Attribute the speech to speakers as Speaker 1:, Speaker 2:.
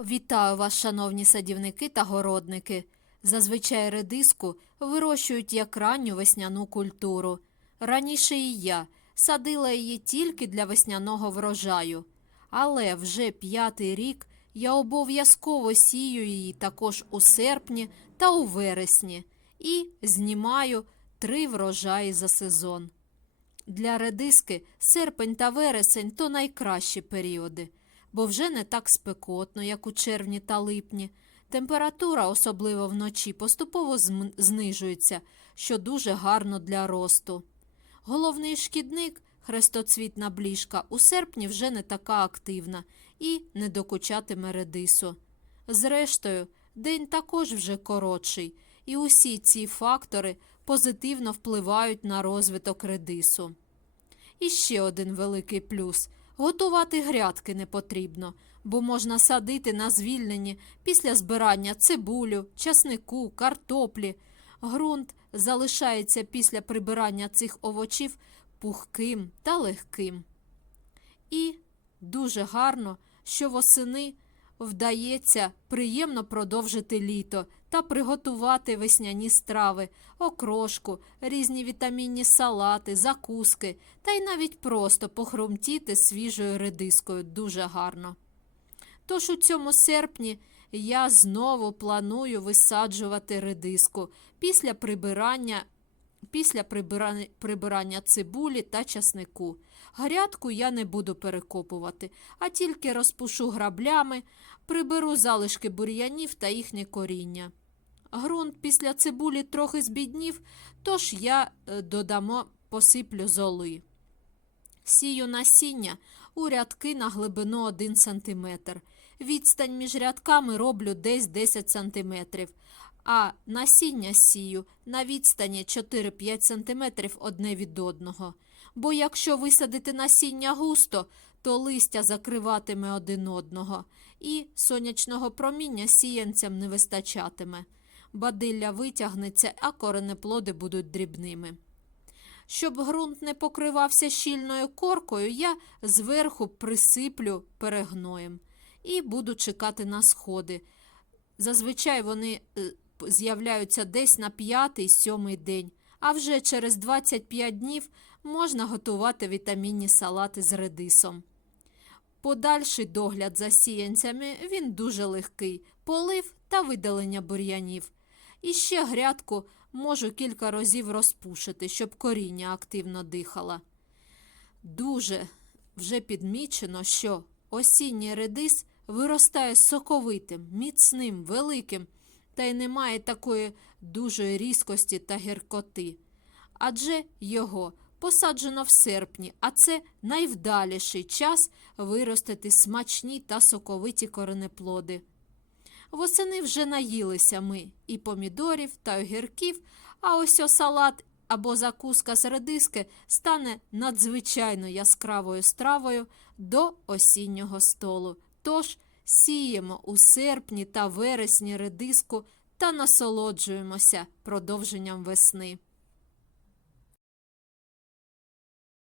Speaker 1: Вітаю вас, шановні садівники та городники. Зазвичай редиску вирощують як ранню весняну культуру. Раніше і я садила її тільки для весняного врожаю. Але вже п'ятий рік я обов'язково сію її також у серпні та у вересні і знімаю три врожаї за сезон. Для редиски серпень та вересень то найкращі періоди, бо вже не так спекотно, як у червні та липні. Температура, особливо вночі, поступово знижується, що дуже гарно для росту. Головний шкідник, хрестоцвітна бліжка, у серпні вже не така активна і не докучатиме редису. Зрештою, день також вже коротший, і усі ці фактори позитивно впливають на розвиток редису. І ще один великий плюс готувати грядки не потрібно, бо можна садити на звільнені після збирання цибулю, часнику, картоплі. Ґрунт залишається після прибирання цих овочів пухким та легким. І дуже гарно, що восени вдається приємно продовжити літо та приготувати весняні страви, окрошку, різні вітамінні салати, закуски та й навіть просто похрумтіти свіжою редискою дуже гарно. Тож у цьому серпні я знову планую висаджувати редиску після прибирання, після прибирання, цибулі та часнику. Грядку я не буду перекопувати, а тільки розпушу граблями, приберу залишки бур'янів та їхнє коріння. Грунт після цибулі трохи збіднів, тож я е, додамо посиплю золи. Сію насіння у рядки на глибину 1 см. Відстань між рядками роблю десь 10 см, а насіння сію на відстані 4-5 см одне від одного. Бо якщо висадити насіння густо, то листя закриватиме один одного, і сонячного проміння сіянцям не вистачатиме. Бадилля витягнеться, а коренеплоди будуть дрібними. Щоб ґрунт не покривався щільною коркою, я зверху присиплю перегноєм і буду чекати на сходи. Зазвичай вони е, з'являються десь на п'ятий-сьомий день, а вже через 25 днів можна готувати вітамінні салати з редисом. Подальший догляд за сіянцями він дуже легкий, полив та видалення бур'янів. І ще грядку можу кілька разів розпушити, щоб коріння активно дихало. Дуже вже підмічено, що осінній редис виростає соковитим, міцним, великим та й не має такої дуже різкості та гіркоти. Адже його посаджено в серпні, а це найвдаліший час виростити смачні та соковиті коренеплоди. Восени вже наїлися ми і помідорів, та огірків, а ось салат або закуска з редиски стане надзвичайно яскравою стравою до осіннього столу. Тож сіємо у серпні та вересні редиску та насолоджуємося продовженням весни.